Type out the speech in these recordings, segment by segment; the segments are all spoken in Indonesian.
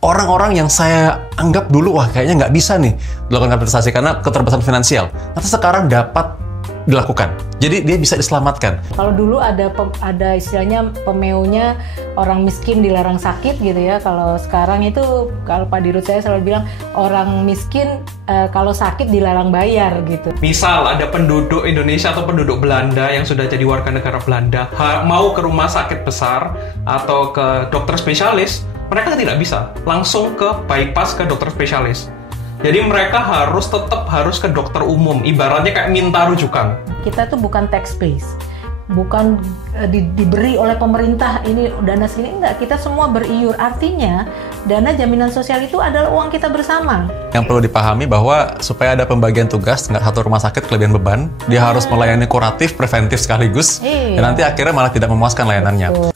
orang-orang yang saya anggap dulu, wah kayaknya nggak bisa nih dilakukan kateterisasi karena keterbatasan finansial, tapi sekarang dapat dilakukan. Jadi dia bisa diselamatkan. Kalau dulu ada istilahnya pemeunya orang miskin dilarang sakit gitu ya. Kalau sekarang itu, kalau Pak Dirut saya selalu bilang orang miskin kalau sakit dilarang bayar gitu. Misal ada penduduk Indonesia atau penduduk Belanda yang sudah jadi warga negara Belanda mau ke rumah sakit besar atau ke dokter spesialis, mereka tidak bisa langsung ke bypass ke dokter spesialis. Jadi mereka tetap harus ke dokter umum, ibaratnya kayak minta rujukan. Kita tuh bukan tax base, bukan diberi oleh pemerintah ini dana segini, enggak, kita semua beriur. Artinya dana jaminan sosial itu adalah uang kita bersama. Yang perlu dipahami bahwa supaya ada pembagian tugas, nggak satu rumah sakit kelebihan beban, dia harus melayani kuratif, preventif sekaligus, dan nanti akhirnya malah tidak memuaskan layanannya. Betul.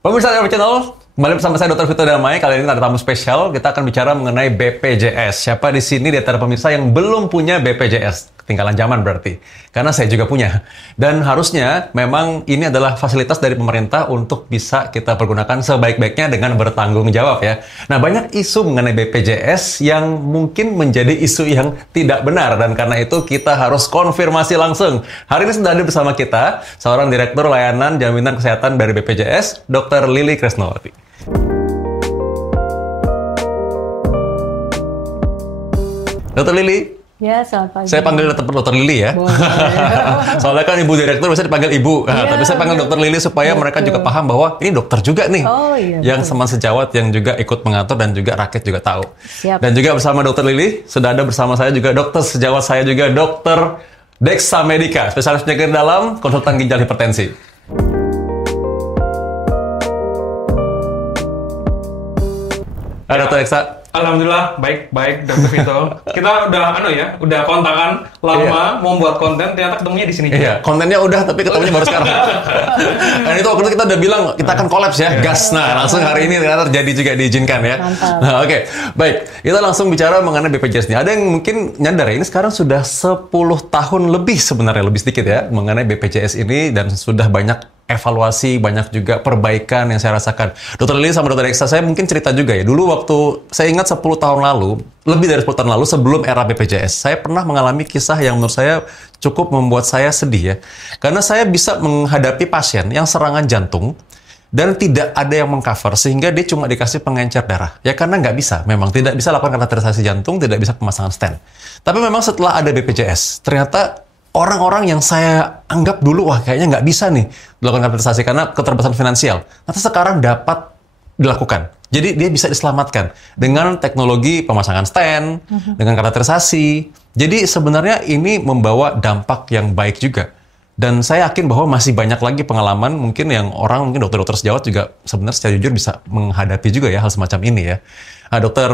Pemirsa Youtube Channel, kembali bersama saya Dr. Vito Damai. Kali ini ada tamu spesial. Kita akan bicara mengenai BPJS. Siapa di sini di antara pemirsa yang belum punya BPJS? Ketinggalan zaman berarti. Karena saya juga punya. Dan harusnya memang ini adalah fasilitas dari pemerintah untuk bisa kita pergunakan sebaik-baiknya dengan bertanggung jawab ya. Nah, banyak isu mengenai BPJS yang mungkin menjadi isu yang tidak benar. Dan karena itu kita harus konfirmasi langsung. Hari ini sudah ada bersama kita seorang Direktur Layanan Jaminan Kesehatan dari BPJS, Dr. Lily Kresnawati. Dr. Lily. Ya, selamat pagi. Saya panggil tetap Dr. Lily ya. Soalnya kan Ibu Direktur bisa dipanggil Ibu. Nah, tapi saya panggil Dr. Lily supaya mereka juga paham bahwa ini dokter juga nih. Oh, iya, yang teman sejawat yang juga ikut mengatur dan juga rakyat juga tahu. Siap. Dan juga bersama Dr. Lily, sudah ada bersama saya juga dokter sejawat saya juga, Dr. Dexa Medica, spesialis penyakit dalam, konsultan ginjal hipertensi. Dr. Dexa. Alhamdulillah, baik Dr. Vito. Kita udah kontakan lama mau buat konten, ternyata ketemunya di sini juga. Iya, kontennya udah tapi ketemunya baru sekarang. Dan itu waktu itu kita udah bilang kita akan kolaps ya, gas. Nah, langsung hari ini ternyata terjadi juga diizinkan ya. Mantap. Nah, oke. Baik, kita langsung bicara mengenai BPJS ini. Ada yang mungkin nyadar ya, ini sekarang sudah 10 tahun lebih sebenarnya, lebih sedikit ya, mengenai BPJS ini dan sudah banyak evaluasi, banyak juga perbaikan yang saya rasakan. Dr. Lily sama Dr. Dexa, saya mungkin cerita juga ya. Dulu waktu, saya ingat 10 tahun lalu, lebih dari 10 tahun lalu sebelum era BPJS, saya pernah mengalami kisah yang menurut saya cukup membuat saya sedih ya. Karena saya bisa menghadapi pasien yang serangan jantung, dan tidak ada yang mengcover, sehingga dia cuma dikasih pengencer darah. Ya karena nggak bisa, memang tidak bisa lakukan kateterisasi jantung, tidak bisa pemasangan stent. Tapi memang setelah ada BPJS, ternyata orang-orang yang saya anggap dulu, wah kayaknya nggak bisa nih dilakukan kateterisasi karena keterbatasan finansial, ternyata sekarang dapat dilakukan. Jadi dia bisa diselamatkan dengan teknologi pemasangan stent, dengan kateterisasi. Jadi sebenarnya ini membawa dampak yang baik juga. Dan saya yakin bahwa masih banyak lagi pengalaman mungkin yang orang, mungkin dokter-dokter sejawat juga sebenarnya secara jujur bisa menghadapi juga ya hal semacam ini ya. Nah, dokter,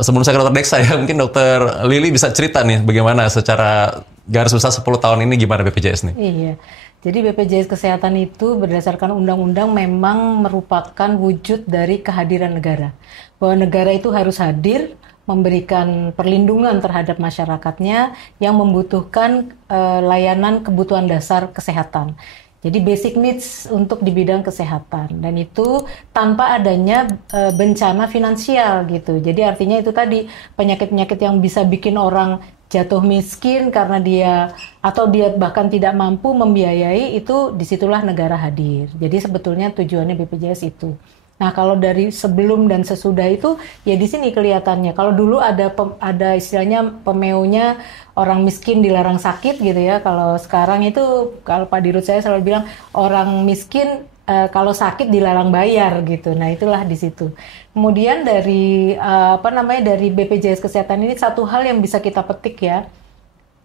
sebelum saya ke Dr. Dexa ya, mungkin Dr. Lily bisa cerita nih bagaimana secara garis besar 10 tahun ini gimana BPJS nih? Iya, jadi BPJS Kesehatan itu berdasarkan undang-undang memang merupakan wujud dari kehadiran negara. Bahwa negara itu harus hadir, memberikan perlindungan terhadap masyarakatnya yang membutuhkan layanan kebutuhan dasar kesehatan. Jadi basic needs untuk di bidang kesehatan, dan itu tanpa adanya bencana finansial gitu. Jadi artinya itu tadi penyakit-penyakit yang bisa bikin orang jatuh miskin karena dia bahkan tidak mampu membiayai, itu disitulah negara hadir. Jadi sebetulnya tujuannya BPJS itu. Nah, kalau dari sebelum dan sesudah itu, ya di sini kelihatannya. Kalau dulu ada istilahnya pemeunya orang miskin dilarang sakit gitu ya. Kalau sekarang itu, kalau Pak Dirut saya selalu bilang orang miskin kalau sakit dilarang bayar gitu. Nah, itulah di situ. Kemudian dari dari BPJS Kesehatan ini satu hal yang bisa kita petik ya.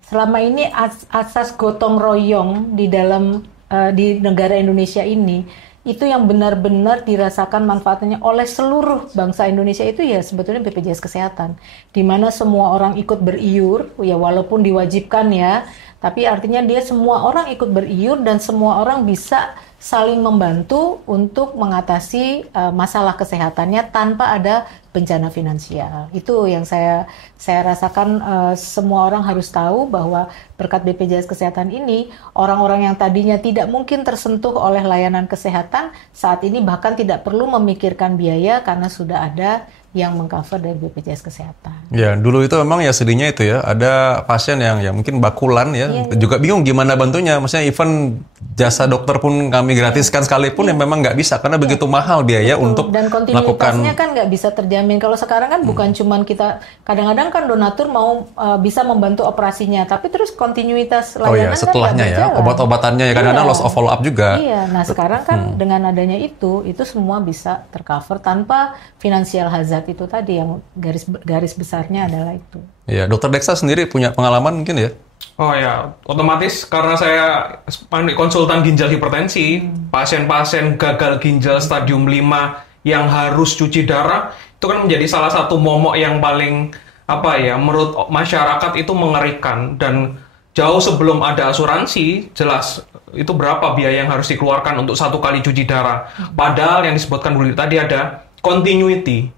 Selama ini asas gotong royong di dalam di negara Indonesia ini, itu yang benar-benar dirasakan manfaatnya oleh seluruh bangsa Indonesia itu ya sebetulnya BPJS Kesehatan. Di mana semua orang ikut beriur, ya walaupun diwajibkan ya, tapi artinya dia semua orang ikut beriur dan semua orang bisa saling membantu untuk mengatasi masalah kesehatannya tanpa ada bencana finansial. Itu yang saya rasakan, semua orang harus tahu bahwa berkat BPJS Kesehatan ini, orang-orang yang tadinya tidak mungkin tersentuh oleh layanan kesehatan, saat ini bahkan tidak perlu memikirkan biaya karena sudah ada yang mengcover dari BPJS Kesehatan. Ya, dulu itu memang ya sedihnya itu ya, ada pasien yang ya mungkin bakulan ya, juga bingung gimana bantunya. Maksudnya even jasa dokter pun kami gratiskan sekalipun yang memang nggak bisa karena begitu mahal biaya untuk dan kontinuitasnya kan nggak bisa terjamin. Kalau sekarang kan bukan cuman kita, kadang-kadang kan donatur mau bisa membantu operasinya, tapi terus kontinuitas layanan setelahnya kan ya, obat-obatannya ya kadang-kadang loss of follow up juga. Iya, nah sekarang kan dengan adanya itu semua bisa tercover tanpa financial hazard itu tadi, yang garis besarnya adalah itu. Iya, Dokter Deksa sendiri punya pengalaman mungkin ya? Oh ya, otomatis karena saya konsultan ginjal hipertensi, pasien-pasien gagal ginjal stadium 5 yang harus cuci darah, itu kan menjadi salah satu momok yang paling menurut masyarakat itu mengerikan. Dan jauh sebelum ada asuransi, jelas itu berapa biaya yang harus dikeluarkan untuk 1 kali cuci darah. Padahal yang disebutkan Bu Lili tadi ada continuity.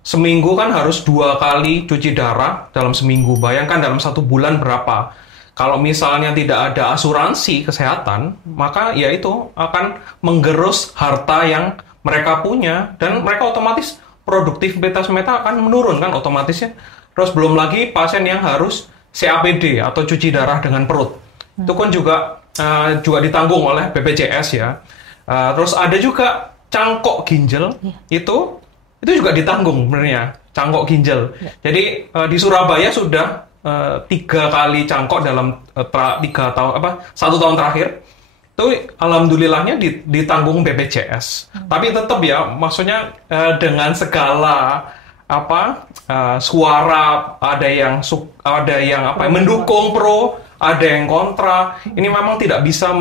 Seminggu kan harus 2 kali cuci darah dalam seminggu. Bayangkan dalam 1 bulan berapa. Kalau misalnya tidak ada asuransi kesehatan, maka ya itu akan menggerus harta yang mereka punya. Dan mereka otomatis produktivitas mereka akan menurun kan otomatisnya. Terus belum lagi pasien yang harus CAPD atau cuci darah dengan perut. Itu kan juga ditanggung oleh BPJS ya. Terus ada juga cangkok ginjal, itu juga ditanggung sebenarnya, cangkok ginjal. Jadi di Surabaya sudah 3 kali cangkok dalam 1 tahun terakhir. Itu alhamdulillahnya ditanggung BPJS. Tapi tetap ya, maksudnya dengan segala suara, ada yang mendukung pro, ada yang kontra. Ini memang tidak bisa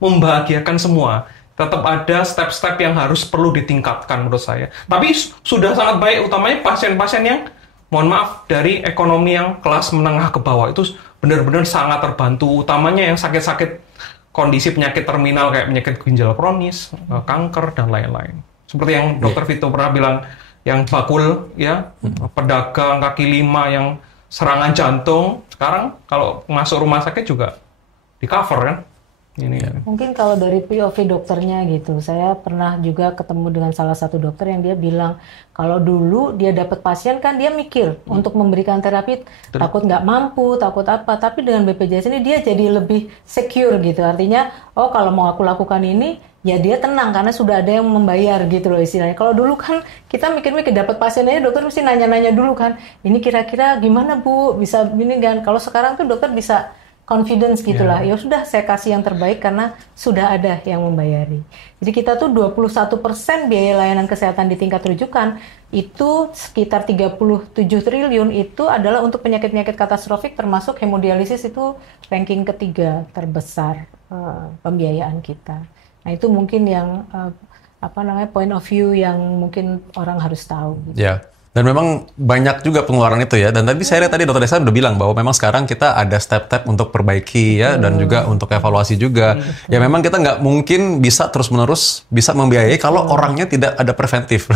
membahagiakan semua. Tetap ada step-step yang harus perlu ditingkatkan menurut saya. Tapi sudah sangat baik, utamanya pasien-pasien yang, mohon maaf, dari ekonomi yang kelas menengah ke bawah. Itu benar-benar sangat terbantu, utamanya yang sakit-sakit kondisi penyakit terminal kayak penyakit ginjal kronis, kanker, dan lain-lain. Seperti yang Dr. Vito pernah bilang, yang bakul, ya, pedagang kaki 5 yang serangan jantung, sekarang kalau masuk rumah sakit juga di cover kan. Ini. Mungkin kalau dari POV dokternya gitu, saya pernah juga ketemu dengan salah satu dokter yang dia bilang, kalau dulu dia dapat pasien kan dia mikir untuk memberikan terapi, takut nggak mampu, takut apa, tapi dengan BPJS ini dia jadi lebih secure gitu, artinya, oh kalau mau aku lakukan ini, ya dia tenang karena sudah ada yang membayar gitu loh istilahnya. Kalau dulu kan kita mikir-mikir dapat pasien aja dokter mesti nanya-nanya dulu kan, ini kira-kira gimana Bu, bisa ini kan. Kalau sekarang tuh dokter bisa confidence gitulah. Ya sudah saya kasih yang terbaik karena sudah ada yang membayari. Jadi kita tuh 21% biaya layanan kesehatan di tingkat rujukan itu sekitar 37 triliun itu adalah untuk penyakit-penyakit katastrofik, termasuk hemodialisis itu ranking ketiga terbesar pembiayaan kita. Nah itu mungkin yang point of view yang mungkin orang harus tahu. Gitu. Ya. Dan memang banyak juga pengeluaran itu ya. Dan tadi Dr. Desa udah bilang bahwa memang sekarang kita ada step-step untuk perbaiki ya, dan juga untuk evaluasi juga. Ya memang kita nggak mungkin bisa terus-menerus bisa membiayai kalau orangnya tidak ada preventif.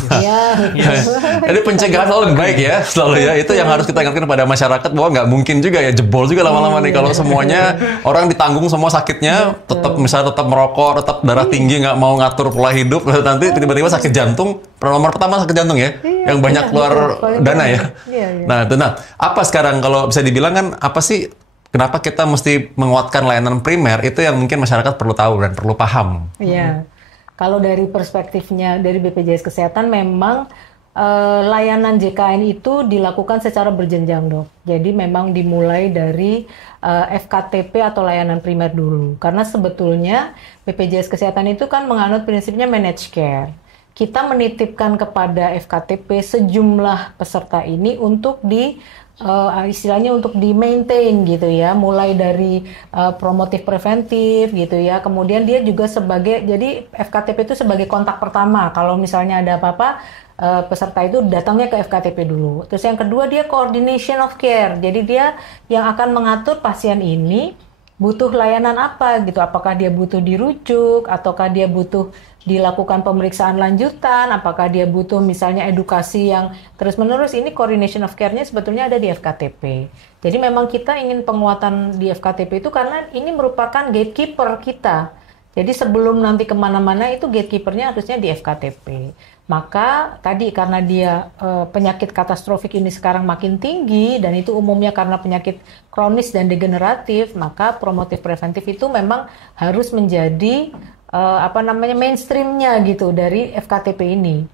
Jadi pencegahan selalu lebih baik ya, selalu ya. Itu yang harus kita ingatkan kepada masyarakat bahwa nggak mungkin juga ya, jebol juga lama-lama nih kalau semuanya orang ditanggung semua sakitnya, tetap merokok, tetap darah tinggi, nggak mau ngatur pola hidup, nanti tiba-tiba sakit jantung. Nomor pertama sakit jantung ya, yang banyak keluar dana ya. Nah, apa sekarang kalau bisa dibilang kan apa sih kenapa kita mesti menguatkan layanan primer itu yang mungkin masyarakat perlu tahu dan perlu paham. Iya. Kalau dari perspektifnya dari BPJS Kesehatan memang layanan JKN itu dilakukan secara berjenjang, Dok. Jadi memang dimulai dari FKTP atau layanan primer dulu. Karena sebetulnya BPJS Kesehatan itu kan menganut prinsipnya managed care. Kita menitipkan kepada FKTP sejumlah peserta ini untuk istilahnya untuk di-maintain gitu ya, mulai dari promotif preventif gitu ya, kemudian dia juga jadi FKTP itu sebagai kontak pertama, kalau misalnya ada apa-apa, peserta itu datangnya ke FKTP dulu. Terus yang kedua dia coordination of care, jadi dia yang akan mengatur pasien ini butuh layanan apa gitu. Apakah dia butuh dirujuk, ataukah dia butuh dilakukan pemeriksaan lanjutan, apakah dia butuh misalnya edukasi yang terus-menerus. Ini coordination of care-nya sebetulnya ada di FKTP. Jadi memang kita ingin penguatan di FKTP itu karena ini merupakan gatekeeper kita. Jadi sebelum nanti kemana-mana itu gatekeeper-nya harusnya di FKTP. Maka tadi karena dia penyakit katastrofik ini sekarang makin tinggi dan itu umumnya karena penyakit kronis dan degeneratif, maka promotif preventif itu memang harus menjadi mainstream-nya gitu dari FKTP ini.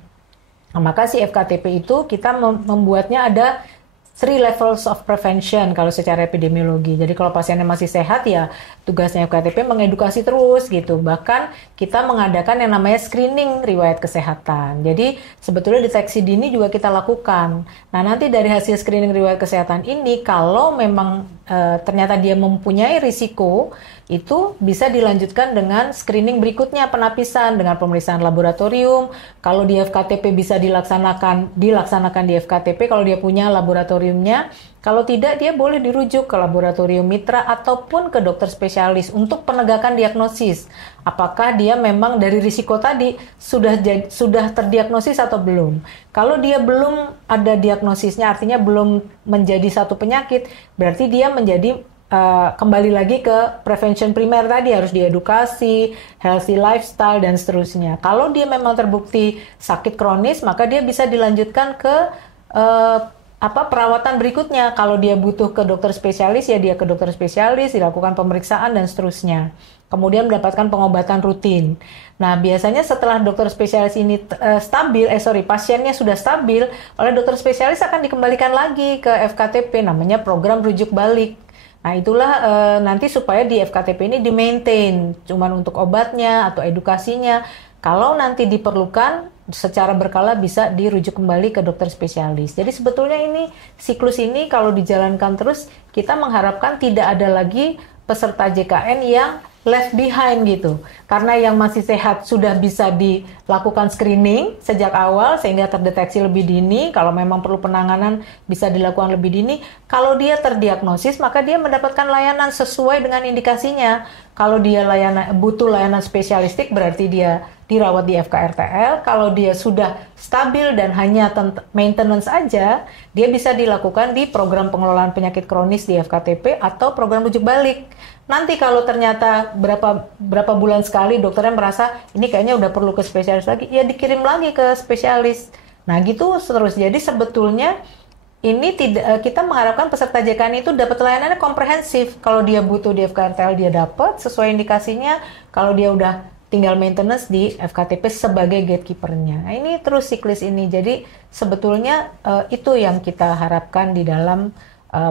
Nah, maka si FKTP itu kita membuatnya ada 3 levels of prevention kalau secara epidemiologi. Jadi kalau pasiennya masih sehat ya tugasnya FKTP mengedukasi terus gitu. Bahkan kita mengadakan yang namanya screening riwayat kesehatan. Jadi sebetulnya deteksi dini juga kita lakukan. Nah nanti dari hasil screening riwayat kesehatan ini kalau memang ternyata dia mempunyai risiko, itu bisa dilanjutkan dengan screening berikutnya, penapisan dengan pemeriksaan laboratorium. Kalau di FKTP bisa dilaksanakan di FKTP kalau dia punya laboratoriumnya. Kalau tidak, dia boleh dirujuk ke laboratorium mitra ataupun ke dokter spesialis untuk penegakan diagnosis. Apakah dia memang dari risiko tadi sudah terdiagnosis atau belum? Kalau dia belum ada diagnosisnya, artinya belum menjadi satu penyakit, berarti dia menjadi kembali lagi ke prevention primer tadi, harus diedukasi, healthy lifestyle, dan seterusnya. Kalau dia memang terbukti sakit kronis, maka dia bisa dilanjutkan ke perawatan berikutnya. Kalau dia butuh ke dokter spesialis, ya dia ke dokter spesialis, dilakukan pemeriksaan, dan seterusnya. Kemudian mendapatkan pengobatan rutin. Nah, biasanya setelah dokter spesialis ini pasiennya sudah stabil, oleh dokter spesialis akan dikembalikan lagi ke FKTP, namanya program rujuk balik. Nah itulah nanti supaya di FKTP ini di-maintain, cuman untuk obatnya atau edukasinya. Kalau nanti diperlukan, secara berkala bisa dirujuk kembali ke dokter spesialis. Jadi sebetulnya ini, siklus ini kalau dijalankan terus, kita mengharapkan tidak ada lagi peserta JKN yang left behind gitu. Karena yang masih sehat sudah bisa dilakukan screening sejak awal sehingga terdeteksi lebih dini. Kalau memang perlu penanganan bisa dilakukan lebih dini. Kalau dia terdiagnosis maka dia mendapatkan layanan sesuai dengan indikasinya. Kalau dia butuh layanan spesialistik berarti dia dirawat di FKRTL. Kalau dia sudah stabil dan hanya maintenance aja, dia bisa dilakukan di program pengelolaan penyakit kronis di FKTP atau program rujuk balik. Nanti kalau ternyata berapa bulan sekali dokternya merasa ini kayaknya udah perlu ke spesialis lagi, ya dikirim lagi ke spesialis. Nah gitu terus. Jadi sebetulnya ini kita mengharapkan peserta JKN itu dapat layanannya komprehensif. Kalau dia butuh di FKRTL dia dapat sesuai indikasinya. Kalau dia udah tinggal maintenance di FKTP sebagai gatekeeper-nya. Nah, ini terus siklus ini. Jadi sebetulnya itu yang kita harapkan di dalam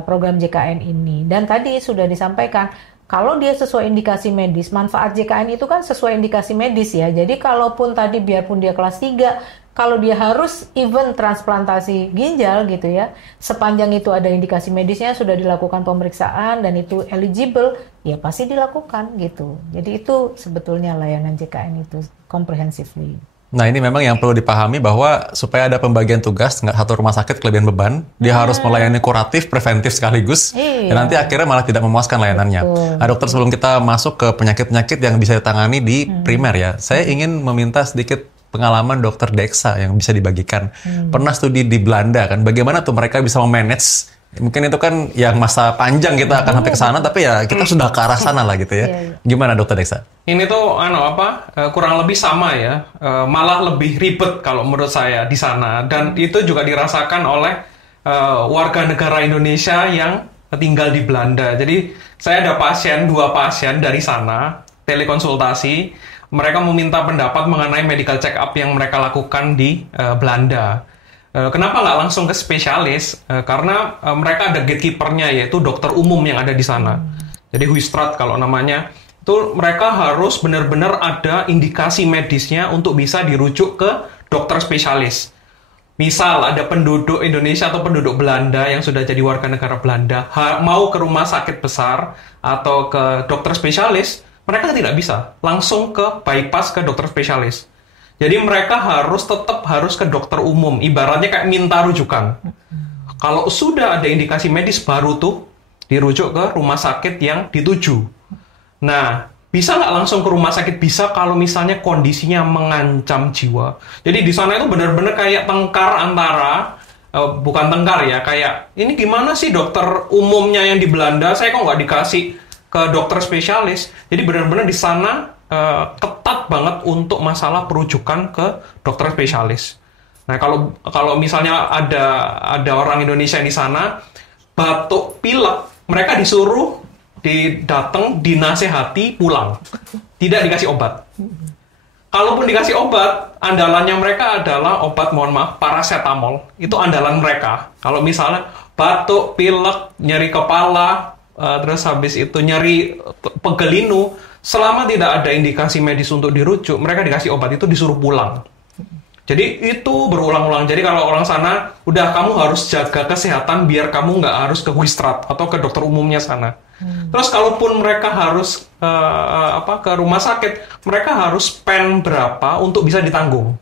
program JKN ini. Dan tadi sudah disampaikan, kalau dia sesuai indikasi medis, manfaat JKN itu kan sesuai indikasi medis ya. Jadi kalaupun tadi biarpun dia kelas 3, kalau dia harus even transplantasi ginjal gitu ya, sepanjang itu ada indikasi medisnya, sudah dilakukan pemeriksaan dan itu eligible, ya pasti dilakukan gitu. Jadi itu sebetulnya layanan JKN itu comprehensively. Nah ini memang yang perlu dipahami bahwa supaya ada pembagian tugas, nggak satu rumah sakit kelebihan beban, dia harus melayani kuratif, preventif sekaligus, dan nanti akhirnya malah tidak memuaskan layanannya. Betul. Nah dokter, sebelum kita masuk ke penyakit-penyakit yang bisa ditangani di primer ya, saya ingin meminta sedikit pengalaman dokter Deksa yang bisa dibagikan. Pernah studi di Belanda kan, bagaimana tuh mereka bisa memanage. Mungkin itu kan yang masa panjang kita akan sampai ke sana, tapi ya kita sudah ke arah sana lah gitu ya. Gimana dokter Deksa? Ini tuh kurang lebih sama ya, malah lebih ribet kalau menurut saya di sana, dan itu juga dirasakan oleh warga negara Indonesia yang tinggal di Belanda. Jadi saya ada dua pasien dari sana telekonsultasi, mereka meminta pendapat mengenai medical check up yang mereka lakukan di Belanda. Kenapa nggak langsung ke spesialis? Karena mereka ada gatekeeper-nya, yaitu dokter umum yang ada di sana. Jadi Huistrat kalau namanya. Itu mereka harus benar-benar ada indikasi medisnya untuk bisa dirujuk ke dokter spesialis. Misal ada penduduk Indonesia atau penduduk Belanda yang sudah jadi warga negara Belanda, mau ke rumah sakit besar atau ke dokter spesialis, mereka tidak bisa langsung ke bypass ke dokter spesialis. Jadi mereka tetap harus ke dokter umum, ibaratnya kayak minta rujukan. Kalau sudah ada indikasi medis baru tuh dirujuk ke rumah sakit yang dituju. Nah, bisa nggak langsung ke rumah sakit? Bisa kalau misalnya kondisinya mengancam jiwa. Jadi di sana itu benar-benar kayak tengkar antara, bukan tengkar ya, kayak ini gimana sih dokter umumnya yang di Belanda, saya kok nggak dikasih ke dokter spesialis. Jadi benar-benar di sana ketat banget untuk masalah perujukan ke dokter spesialis. Nah, kalau misalnya ada orang Indonesia di sana batuk pilek, mereka disuruh datang dinasehati pulang, tidak dikasih obat. Kalaupun dikasih obat, andalannya mereka adalah obat, mohon maaf, paracetamol. Itu andalan mereka. Kalau misalnya batuk, pilek, nyeri kepala, terus habis itu nyeri pegelinu, selama tidak ada indikasi medis untuk dirujuk, mereka dikasih obat itu disuruh pulang. Jadi itu berulang-ulang. Jadi kalau orang sana, udah kamu harus jaga kesehatan biar kamu nggak harus ke Wistrat atau ke dokter umumnya sana. Terus kalaupun mereka harus ke rumah sakit, mereka harus spend berapa untuk bisa ditanggung.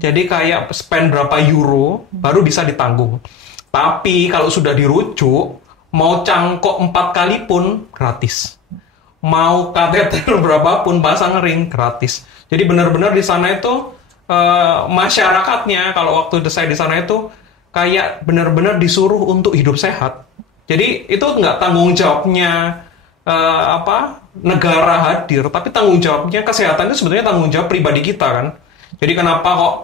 Jadi kayak spend berapa euro baru bisa ditanggung. Tapi kalau sudah dirujuk, mau cangkok 4 kali pun gratis. Mau kateter berapapun pasang ring gratis. Jadi benar-benar di sana itu masyarakatnya, kalau waktu saya di sana itu kayak benar-benar disuruh untuk hidup sehat. Jadi itu nggak tanggung jawabnya negara hadir, tapi tanggung jawabnya kesehatan itu sebetulnya tanggung jawab pribadi kita kan. Jadi kenapa kok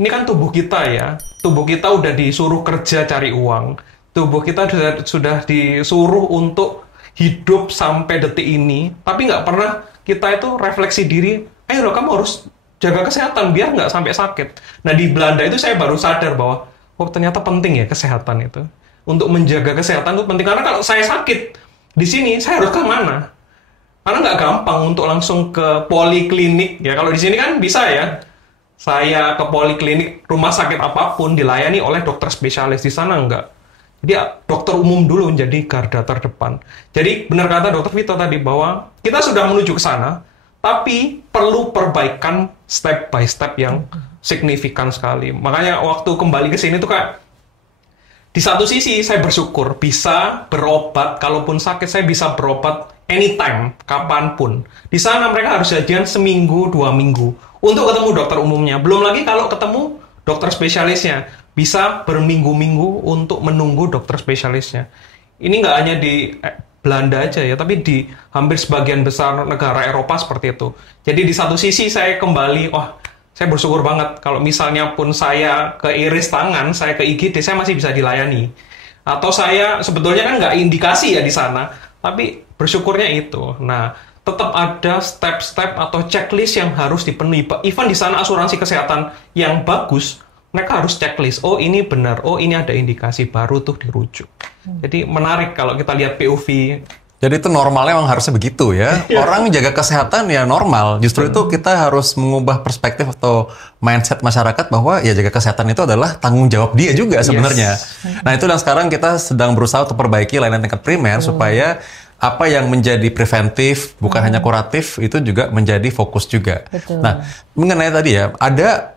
ini kan tubuh kita ya, tubuh kita udah disuruh kerja cari uang, tubuh kita sudah disuruh untuk hidup sampai detik ini, tapi nggak pernah kita itu refleksi diri, ayo loh kamu harus jaga kesehatan biar nggak sampai sakit. Nah di Belanda itu saya baru sadar bahwa oh ternyata penting ya kesehatan itu. Untuk menjaga kesehatan itu penting, karena kalau saya sakit di sini saya harus ke mana? Karena nggak gampang untuk langsung ke poliklinik ya. Kalau di sini kan bisa ya, saya ke poliklinik rumah sakit apapun dilayani oleh dokter spesialis. Di sana nggak. Jadi dokter umum dulu menjadi garda terdepan. Jadi benar kata dokter Vito tadi bahwa kita sudah menuju ke sana, tapi perlu perbaikan step by step yang signifikan sekali. Makanya waktu kembali ke sini tuh kayak di satu sisi saya bersyukur bisa berobat, kalaupun sakit saya bisa berobat anytime, kapanpun. Di sana mereka harus janjian seminggu, 2 minggu untuk ketemu dokter umumnya. Belum lagi kalau ketemu dokter spesialisnya, bisa berminggu-minggu untuk menunggu dokter spesialisnya. Ini nggak hanya di Belanda aja ya, tapi di hampir sebagian besar negara Eropa seperti itu. Jadi di satu sisi saya kembali, saya bersyukur banget kalau misalnya pun saya ke iris tangan, saya ke IGD, saya masih bisa dilayani. Atau saya sebetulnya kan nggak indikasi ya di sana, tapi bersyukurnya itu. Nah, tetap ada step-step atau checklist yang harus dipenuhi. Even di sana asuransi kesehatan yang bagus, mereka harus checklist. Oh ini benar, oh ini ada indikasi baru tuh dirujuk. Jadi menarik kalau kita lihat POV. Jadi itu normalnya memang harusnya begitu ya. Orang jaga kesehatan ya normal. Justru itu kita harus mengubah perspektif atau mindset masyarakat bahwa ya jaga kesehatan itu adalah tanggung jawab dia juga sebenarnya. Nah itu dan sekarang kita sedang berusaha untuk perbaiki layanan tingkat primer supaya apa yang menjadi preventif bukan hanya kuratif itu juga menjadi fokus juga. Betul. Nah mengenai tadi ya ada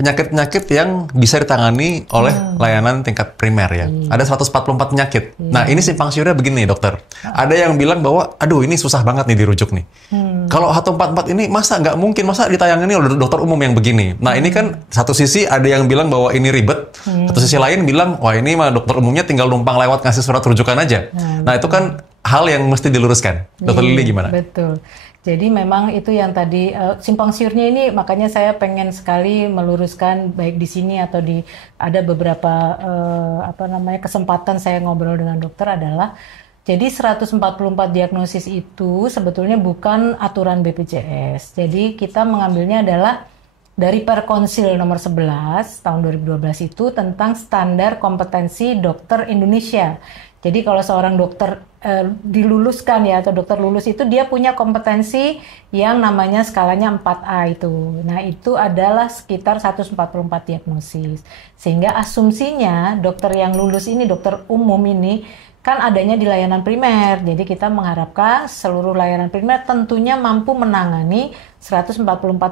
penyakit-penyakit yang bisa ditangani oleh layanan tingkat primer ya. Ada 144 penyakit. Nah, ini simpang siurnya begini, dokter. Ada yang bilang bahwa, aduh ini susah banget nih dirujuk nih. Kalau 144 ini masa nggak mungkin, masa ditayangin oleh dokter umum yang begini. Nah, ini kan satu sisi ada yang bilang bahwa ini ribet. Satu sisi lain bilang, wah ini mah dokter umumnya tinggal numpang lewat ngasih surat rujukan aja. Nah, itu kan hal yang mesti diluruskan. Dokter Lili gimana? Betul. Jadi memang itu yang tadi simpang siurnya ini, makanya saya pengen sekali meluruskan baik di sini atau di ada beberapa kesempatan saya ngobrol dengan dokter adalah jadi 144 diagnosis itu sebetulnya bukan aturan BPJS. Jadi kita mengambilnya adalah dari Perkonsil nomor 11 tahun 2012 itu tentang standar kompetensi dokter Indonesia. Jadi kalau seorang dokter diluluskan ya atau dokter lulus itu dia punya kompetensi yang namanya skalanya 4A itu. Nah, itu adalah sekitar 144 diagnosis. Sehingga asumsinya dokter yang lulus ini, dokter umum ini kan adanya di layanan primer. Jadi kita mengharapkan seluruh layanan primer tentunya mampu menangani 144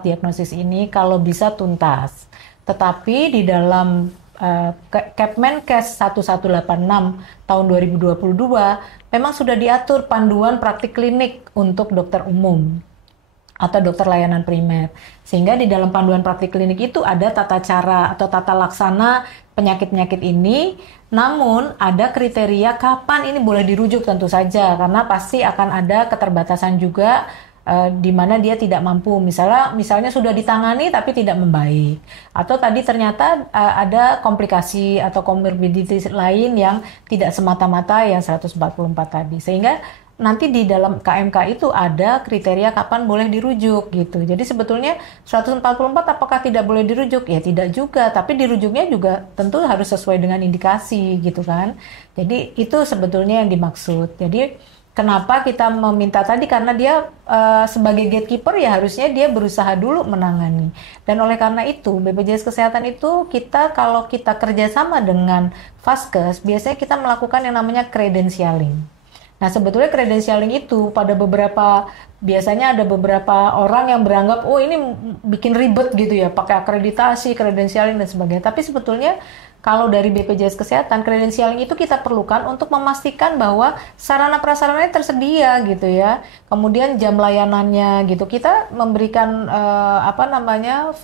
diagnosis ini kalau bisa tuntas. Tetapi di dalam Kepmenkes 1186 tahun 2022 memang sudah diatur panduan praktik klinik untuk dokter umum atau dokter layanan primer. Sehingga di dalam panduan praktik klinik itu ada tata cara atau tata laksana penyakit-penyakit ini, namun ada kriteria kapan ini boleh dirujuk tentu saja, karena pasti akan ada keterbatasan juga di mana dia tidak mampu, misalnya sudah ditangani tapi tidak membaik, atau tadi ternyata ada komplikasi atau komorbiditas lain yang tidak semata-mata yang 144 tadi, sehingga nanti di dalam KMK itu ada kriteria kapan boleh dirujuk gitu. Jadi sebetulnya 144 apakah tidak boleh dirujuk? Ya tidak juga, tapi dirujuknya juga tentu harus sesuai dengan indikasi gitu kan. Jadi itu sebetulnya yang dimaksud. Jadi kenapa kita meminta tadi, karena dia sebagai gatekeeper ya harusnya dia berusaha dulu menangani. Dan oleh karena itu BPJS Kesehatan itu kalau kita kerjasama dengan Vaskes, biasanya kita melakukan yang namanya credentialing. Nah sebetulnya credentialing itu biasanya ada beberapa orang yang beranggap oh ini bikin ribet gitu ya, pakai akreditasi, credentialing dan sebagainya. Tapi sebetulnya kalau dari BPJS Kesehatan, credentialing itu kita perlukan untuk memastikan bahwa sarana prasarananya tersedia gitu ya. Kemudian jam layanannya gitu. Kita memberikan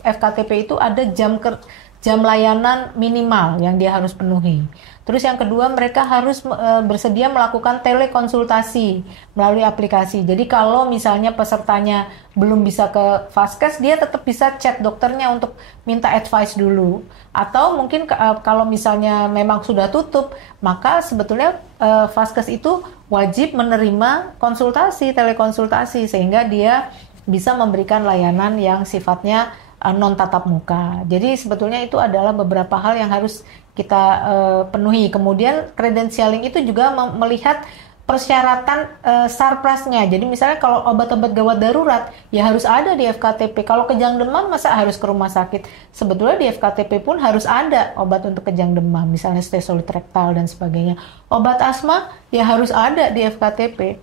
FKTP itu ada jam layanan minimal yang dia harus penuhi. Terus yang kedua, mereka harus bersedia melakukan telekonsultasi melalui aplikasi. Jadi kalau misalnya pesertanya belum bisa ke Vaskes, dia tetap bisa chat dokternya untuk minta advice dulu. Atau mungkin kalau misalnya memang sudah tutup, maka sebetulnya Vaskes itu wajib menerima telekonsultasi, sehingga dia bisa memberikan layanan yang sifatnya non tatap muka. Jadi sebetulnya itu adalah beberapa hal yang harus kita penuhi. Kemudian credentialing itu juga melihat persyaratan sarprasnya. Jadi misalnya kalau obat-obat gawat darurat ya harus ada di FKTP. Kalau kejang demam masa harus ke rumah sakit? Sebetulnya di FKTP pun harus ada obat untuk kejang demam, misalnya stesolid rektal dan sebagainya. Obat asma ya harus ada di FKTP.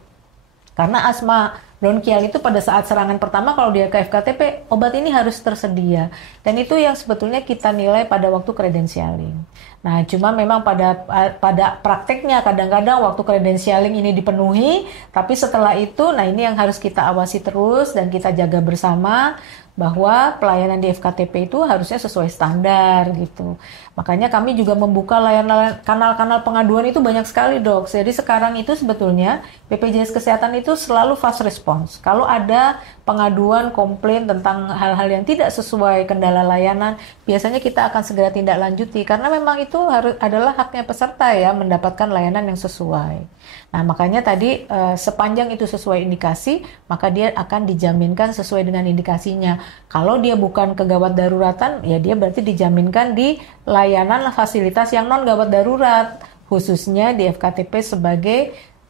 Karena asma bronkial itu pada saat serangan pertama kalau dia ke FKTP, obat ini harus tersedia. Dan itu yang sebetulnya kita nilai pada waktu credentialing. Nah, cuma memang pada prakteknya kadang-kadang waktu credentialing ini dipenuhi, tapi setelah itu, nah ini yang harus kita awasi terus dan kita jaga bersama bahwa pelayanan di FKTP itu harusnya sesuai standar gitu. Makanya kami juga membuka layanan kanal-kanal pengaduan itu banyak sekali, Dok. Jadi sekarang itu sebetulnya BPJS Kesehatan itu selalu fast response. Kalau ada pengaduan, komplain tentang hal-hal yang tidak sesuai kendala layanan, biasanya kita akan segera tindak lanjuti karena memang itu adalah haknya peserta ya mendapatkan layanan yang sesuai. Nah, makanya tadi sepanjang itu sesuai indikasi, maka dia akan dijaminkan sesuai dengan indikasinya. Kalau dia bukan kegawat daruratan, ya dia berarti dijaminkan di layanan fasilitas yang non gawat darurat, khususnya di FKTP sebagai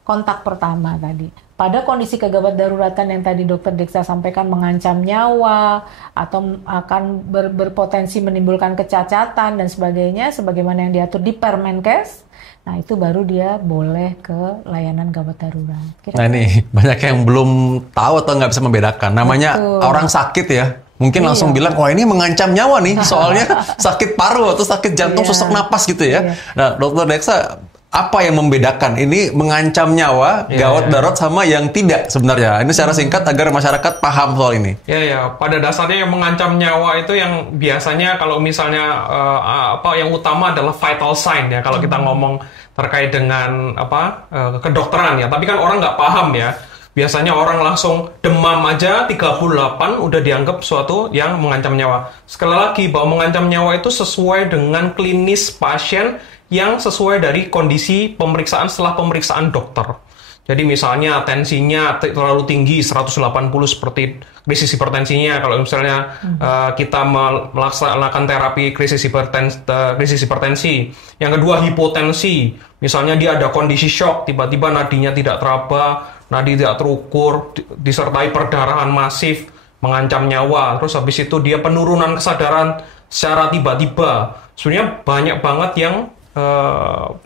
kontak pertama tadi. Pada kondisi kegawat daruratan yang tadi Dr. Deksa sampaikan mengancam nyawa atau akan berpotensi menimbulkan kecacatan dan sebagainya, sebagaimana yang diatur di Permenkes, nah itu baru dia boleh ke layanan gawat darurat. Nah ini banyak yang belum tahu atau nggak bisa membedakan. Namanya orang sakit ya, mungkin langsung bilang, wah ini mengancam nyawa nih, soalnya sakit paru atau sakit jantung, sesak napas gitu ya. Nah, Dr. Deksa, apa yang membedakan ini mengancam nyawa, gawat darurat sama yang tidak sebenarnya? Ini secara singkat agar masyarakat paham soal ini. Ya, pada dasarnya yang mengancam nyawa itu yang biasanya kalau misalnya yang utama adalah vital sign ya. Kalau kita ngomong terkait dengan kedokteran ya. Tapi kan orang nggak paham ya. Biasanya orang langsung demam aja 38 udah dianggap suatu yang mengancam nyawa. Sekali lagi bahwa mengancam nyawa itu sesuai dengan klinis pasien yang sesuai dari kondisi pemeriksaan setelah pemeriksaan dokter. Jadi misalnya tensinya terlalu tinggi 180 seperti krisis hipertensinya. Kalau misalnya kita melaksanakan terapi krisis hipertensi. Yang kedua hipotensi. Misalnya dia ada kondisi shock, tiba-tiba nadinya tidak teraba, nadi tidak terukur, disertai perdarahan masif, mengancam nyawa. Terus habis itu dia penurunan kesadaran secara tiba-tiba. Sebenarnya banyak banget yang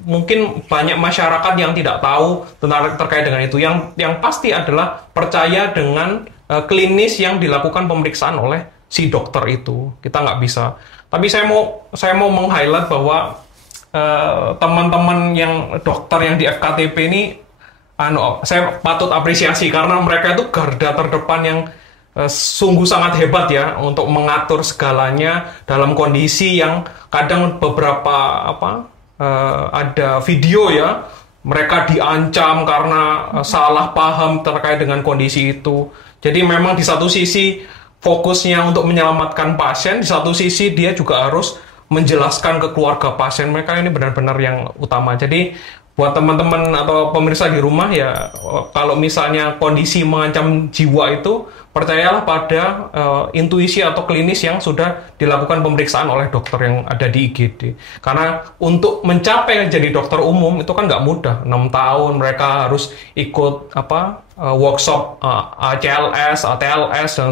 mungkin banyak masyarakat yang tidak tahu terkait dengan itu. Yang pasti adalah percaya dengan klinis yang dilakukan pemeriksaan oleh si dokter itu. Kita nggak bisa Tapi saya mau meng-highlight bahwa teman-teman yang dokter yang di FKTP ini, saya patut apresiasi karena mereka itu garda terdepan yang sungguh sangat hebat ya untuk mengatur segalanya dalam kondisi yang kadang beberapa ada video ya, mereka diancam karena salah paham terkait dengan kondisi itu. Jadi memang di satu sisi fokusnya untuk menyelamatkan pasien, di satu sisi dia juga harus menjelaskan ke keluarga pasien mereka ini benar-benar yang utama. Jadi buat teman-teman atau pemirsa di rumah ya, kalau misalnya kondisi mengancam jiwa itu, percayalah pada intuisi atau klinis yang sudah dilakukan pemeriksaan oleh dokter yang ada di IGD. Karena untuk mencapai jadi dokter umum itu kan nggak mudah. 6 tahun mereka harus ikut workshop ACLS, ATLS dan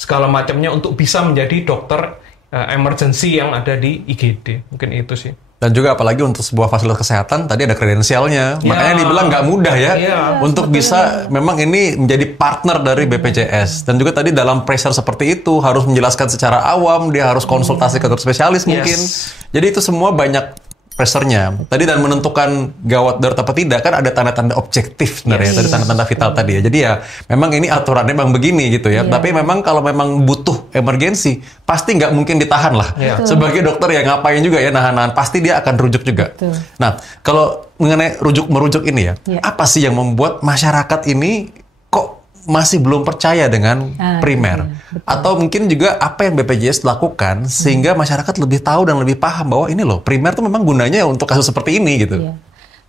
segala macamnya untuk bisa menjadi dokter emergency yang ada di IGD. Mungkin itu sih. Dan juga apalagi untuk sebuah fasilitas kesehatan, tadi ada kredensialnya. Ya. Makanya dibilang nggak mudah ya, untuk betul. bisa memang ini menjadi partner dari BPJS. Dan juga tadi dalam pressure seperti itu, harus menjelaskan secara awam, dia harus konsultasi ke dokter spesialis mungkin. Jadi itu semua banyak pressure-nya. Tadi dan menentukan gawat darurat apa tidak, kan ada tanda-tanda objektif sebenarnya, tadi tanda-tanda vital tadi ya. Jadi ya, memang ini aturannya memang begini gitu ya. Tapi memang kalau memang butuh emergensi, pasti nggak mungkin ditahan lah. Sebagai dokter ya ngapain juga ya nahan-nahan, pasti dia akan rujuk juga. Nah, kalau mengenai merujuk ini ya, apa sih yang membuat masyarakat ini kok masih belum percaya dengan primer? Atau mungkin juga apa yang BPJS lakukan sehingga masyarakat lebih tahu dan lebih paham bahwa ini loh, primer tuh memang gunanya untuk kasus seperti ini gitu.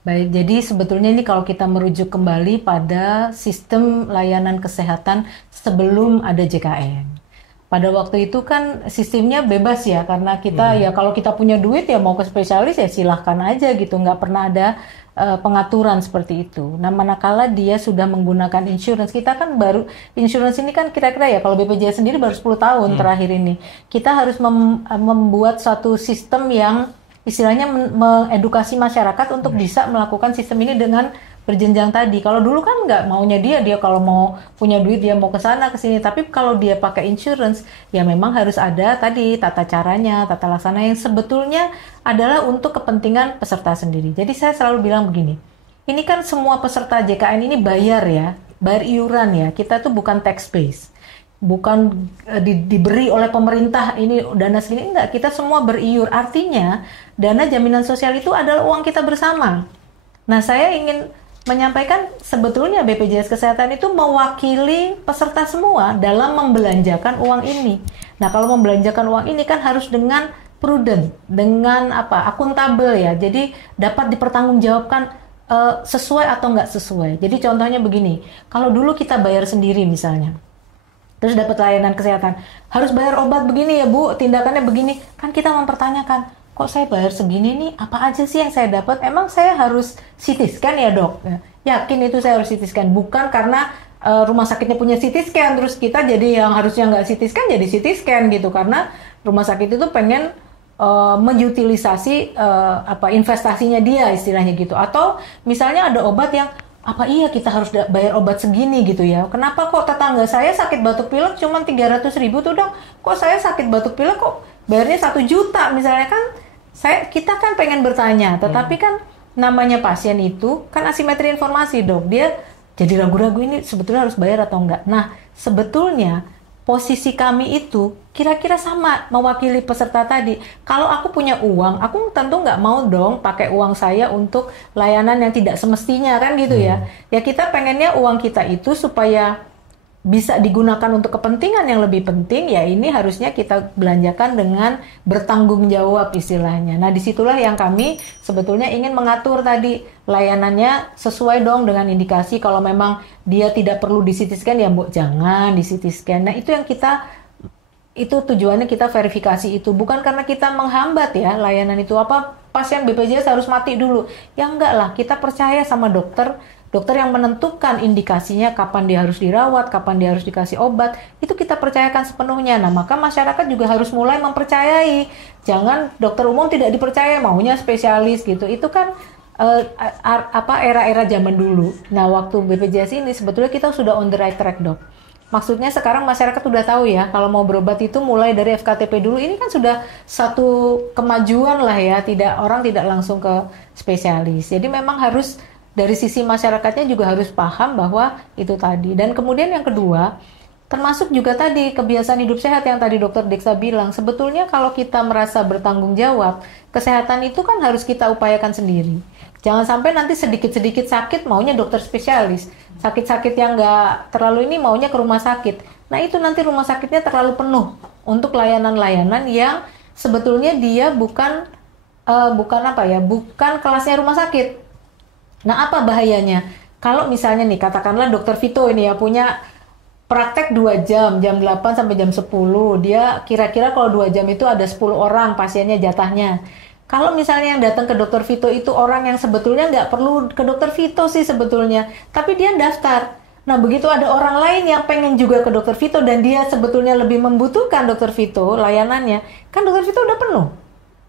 Baik, jadi sebetulnya ini kalau kita merujuk kembali pada sistem layanan kesehatan sebelum ada JKN. Pada waktu itu kan sistemnya bebas ya, karena kita ya kalau kita punya duit ya mau ke spesialis ya silahkan aja gitu, nggak pernah ada pengaturan seperti itu. Nah, manakala dia sudah menggunakan insurance, kita kan baru, insurance ini kan kira-kira ya, kalau BPJS sendiri baru 10 tahun terakhir ini. Kita harus membuat suatu sistem yang istilahnya mengedukasi masyarakat untuk bisa melakukan sistem ini dengan berjenjang tadi. Kalau dulu kan nggak maunya dia kalau mau punya duit dia mau ke sana ke sini. Tapi kalau dia pakai insurance ya memang harus ada tadi tata caranya, tata laksana yang sebetulnya adalah untuk kepentingan peserta sendiri. Jadi saya selalu bilang begini, ini kan semua peserta JKN ini bayar ya, bayar iuran ya. Kita tuh bukan tax base, bukan diberi oleh pemerintah ini dana segini, enggak. Kita semua beriur. Artinya dana jaminan sosial itu adalah uang kita bersama. Nah, saya ingin menyampaikan sebetulnya BPJS Kesehatan itu mewakili peserta semua dalam membelanjakan uang ini. Nah, kalau membelanjakan uang ini kan harus dengan prudent, dengan akuntabel ya. Jadi dapat dipertanggungjawabkan sesuai atau nggak sesuai. Jadi contohnya begini, kalau dulu kita bayar sendiri misalnya, terus dapat layanan kesehatan, harus bayar obat begini ya Bu, tindakannya begini, kan kita mempertanyakan, kok saya bayar segini nih, apa aja sih yang saya dapat? Emang saya harus CT scan ya dok? Yakin itu saya harus CT scan, bukan karena rumah sakitnya punya CT scan, terus kita jadi yang harusnya nggak CT scan jadi CT scan gitu, karena rumah sakit itu pengen mengutilisasi investasinya dia istilahnya gitu. Atau misalnya ada obat yang apa iya kita harus bayar obat segini gitu ya, kenapa kok tetangga saya sakit batuk pilek cuma 300.000 tuh dok, kok saya sakit batuk pilek kok bayarnya 1 juta misalnya kan. Kita kan pengen bertanya, tetapi kan namanya pasien itu kan asimetri informasi dok, dia jadi ragu-ragu ini sebetulnya harus bayar atau enggak. Nah, sebetulnya posisi kami itu kira-kira sama mewakili peserta tadi. Kalau aku punya uang, aku tentu nggak mau dong pakai uang saya untuk layanan yang tidak semestinya kan gitu ya. Ya kita pengennya uang kita itu supaya bisa digunakan untuk kepentingan yang lebih penting, ya ini harusnya kita belanjakan dengan bertanggung jawab istilahnya. Nah, disitulah yang kami sebetulnya ingin mengatur tadi layanannya sesuai dong dengan indikasi. Kalau memang dia tidak perlu di CT scan ya jangan di CT scan. Nah, itu yang itu tujuannya kita verifikasi itu, bukan karena kita menghambat ya layanan itu, pasien BPJS harus mati dulu. Ya enggak lah, kita percaya sama dokter yang menentukan indikasinya kapan dia harus dirawat, kapan dia harus dikasih obat, itu kita percayakan sepenuhnya. Nah, maka masyarakat juga harus mulai mempercayai. Jangan dokter umum tidak dipercaya, maunya spesialis gitu. Itu kan era-era zaman dulu. Nah, waktu BPJS ini sebetulnya kita sudah on the right track, dok. Maksudnya sekarang masyarakat udah tahu ya, kalau mau berobat itu mulai dari FKTP dulu. Ini kan sudah satu kemajuan lah ya, orang tidak langsung ke spesialis. Jadi memang harus dari sisi masyarakatnya juga harus paham bahwa itu tadi. Dan kemudian yang kedua, termasuk juga tadi kebiasaan hidup sehat yang tadi Dokter Deksa bilang. Sebetulnya kalau kita merasa bertanggung jawab, kesehatan itu kan harus kita upayakan sendiri. Jangan sampai nanti sedikit-sedikit sakit maunya dokter spesialis. Sakit-sakit yang nggak terlalu ini maunya ke rumah sakit. Nah itu nanti rumah sakitnya terlalu penuh untuk layanan-layanan yang sebetulnya dia bukan kelasnya rumah sakit. Nah apa bahayanya? Kalau misalnya nih katakanlah Dokter Vito ini ya punya praktek 2 jam 8 sampai jam 10. Dia kira-kira kalau 2 jam itu ada 10 orang pasiennya jatahnya. Kalau misalnya yang datang ke Dokter Vito itu orang yang sebetulnya nggak perlu ke Dokter Vito sih sebetulnya, tapi dia daftar. Nah begitu ada orang lain yang pengen juga ke Dokter Vito dan dia sebetulnya lebih membutuhkan Dokter Vito layanannya, kan Dokter Vito udah penuh.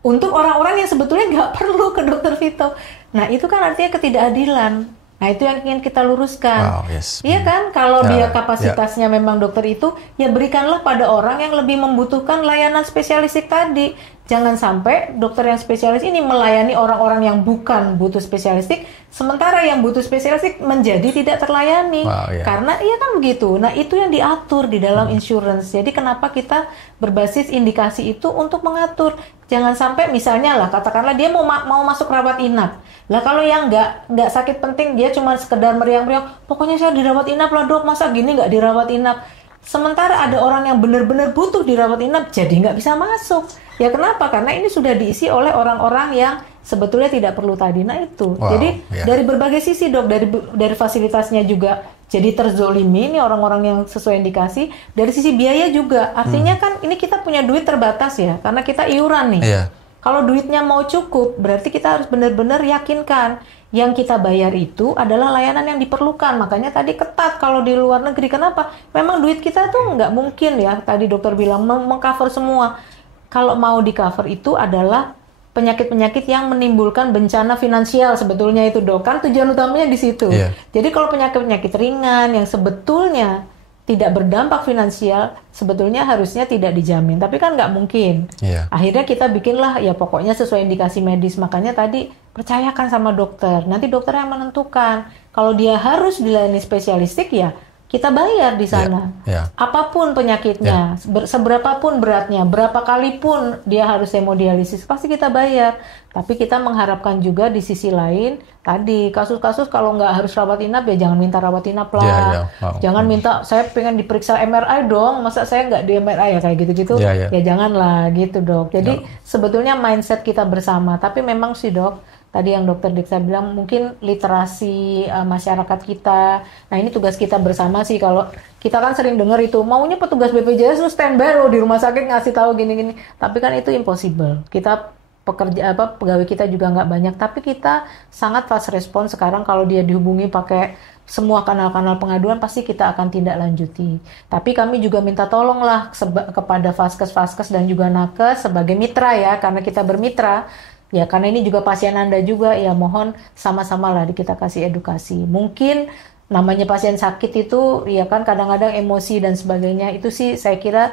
Untuk orang-orang yang sebetulnya nggak perlu ke Dokter Vito. Nah itu kan artinya ketidakadilan. Nah itu yang ingin kita luruskan. Wow, yes. Iya kan, kalau dia kapasitasnya memang dokter itu, ya berikanlah pada orang yang lebih membutuhkan layanan spesialistik tadi. Jangan sampai dokter yang spesialis ini melayani orang-orang yang bukan butuh spesialistik, sementara yang butuh spesialistik menjadi tidak terlayani. Wow, yeah. Karena iya kan begitu. Nah itu yang diatur di dalam insurance. Jadi kenapa kita berbasis indikasi itu untuk mengatur. Jangan sampai misalnya lah, katakanlah dia mau masuk rawat inap. Lah kalau yang nggak sakit penting, dia cuma sekedar meriang-meriang, pokoknya saya dirawat inap lah dok, masa gini nggak dirawat inap. Sementara ada orang yang benar-benar butuh dirawat inap, jadi nggak bisa masuk. Ya kenapa? Karena ini sudah diisi oleh orang-orang yang sebetulnya tidak perlu tadi. Nah itu, jadi dari berbagai sisi dok, dari fasilitasnya juga jadi terzolimi, ini orang-orang yang sesuai indikasi. Dari sisi biaya juga, artinya kan ini kita punya duit terbatas ya, karena kita iuran nih. Iya. Kalau duitnya mau cukup, berarti kita harus benar-benar yakinkan yang kita bayar itu adalah layanan yang diperlukan. Makanya tadi ketat kalau di luar negeri. Kenapa? Memang duit kita tuh nggak mungkin ya, tadi dokter bilang, meng-cover semua. Kalau mau di-cover itu adalah penyakit-penyakit yang menimbulkan bencana finansial sebetulnya itu dok. Kan tujuan utamanya di situ. Yeah. Jadi kalau penyakit-penyakit ringan yang sebetulnya tidak berdampak finansial, sebetulnya harusnya tidak dijamin. Tapi kan nggak mungkin. Yeah. Akhirnya kita bikinlah, ya pokoknya sesuai indikasi medis. Makanya tadi percayakan sama dokter. Nanti dokter yang menentukan. Kalau dia harus dilayani spesialistik, ya kita bayar di sana. Yeah. Apapun penyakitnya, seberapapun beratnya, berapa kali pun dia harus hemodialisis, pasti kita bayar. Tapi kita mengharapkan juga di sisi lain, tadi kasus-kasus kalau nggak harus rawat inap, ya jangan minta rawat inap lah. Wow. Jangan minta, saya pengen diperiksa MRI dong, masa saya nggak di MRI ya kayak gitu-gitu. Ya janganlah gitu dok. Jadi sebetulnya mindset kita bersama. Tapi memang sih dok, tadi yang dokter Deksa bilang mungkin literasi masyarakat kita. Nah ini tugas kita bersama sih. Kalau kita kan sering dengar itu maunya petugas BPJS tuh standby loh di rumah sakit ngasih tahu gini-gini. Tapi kan itu impossible. Kita pegawai kita juga nggak banyak. Tapi kita sangat fast respon sekarang. Kalau dia dihubungi pakai semua kanal-kanal pengaduan, pasti kita akan tindak lanjuti. Tapi kami juga minta tolonglah kepada Vaskes dan juga Nakes sebagai mitra ya, karena kita bermitra. Ya karena ini juga pasien Anda juga, ya mohon sama-sama lah kita kasih edukasi. Mungkin namanya pasien sakit itu ya kan kadang-kadang emosi dan sebagainya. Itu sih saya kira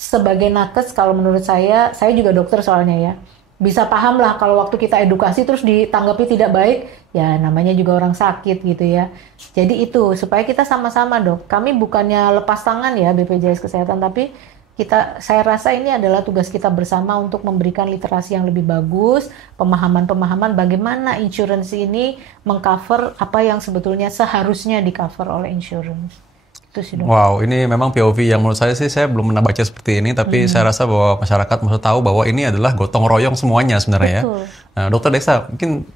sebagai nakes, kalau menurut saya juga dokter soalnya ya, bisa paham lah kalau waktu kita edukasi terus ditanggapi tidak baik, ya namanya juga orang sakit gitu ya. Jadi itu supaya kita sama-sama dok. Kami bukannya lepas tangan ya BPJS Kesehatan, tapi saya rasa ini adalah tugas kita bersama untuk memberikan literasi yang lebih bagus, pemahaman-pemahaman bagaimana insurance ini mengcover apa yang sebetulnya seharusnya di-cover oleh insurance. Itu sih, dok. Wow, ini memang POV yang menurut saya sih, saya belum pernah baca seperti ini, tapi saya rasa bahwa masyarakat harus tahu bahwa ini adalah gotong royong semuanya sebenarnya. Betul. Ya. Nah, Dokter Deksa, mungkin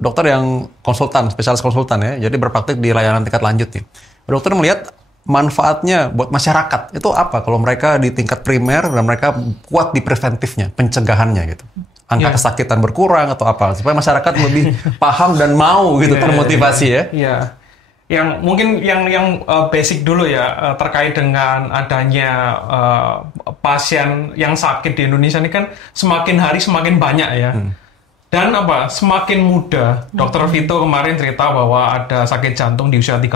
dokter yang konsultan, spesialis konsultan ya, jadi berpraktik di layanan tingkat lanjut nih. Dokter melihat manfaatnya buat masyarakat itu apa kalau mereka di tingkat primer dan mereka kuat di preventifnya, pencegahannya gitu. Angka kesakitan berkurang atau apa supaya masyarakat lebih paham dan mau gitu termotivasi ya. Iya. Yang mungkin yang basic dulu ya terkait dengan adanya pasien yang sakit di Indonesia ini kan semakin hari semakin banyak ya. Dan semakin muda. Dr. Vito kemarin cerita bahwa ada sakit jantung di usia 30.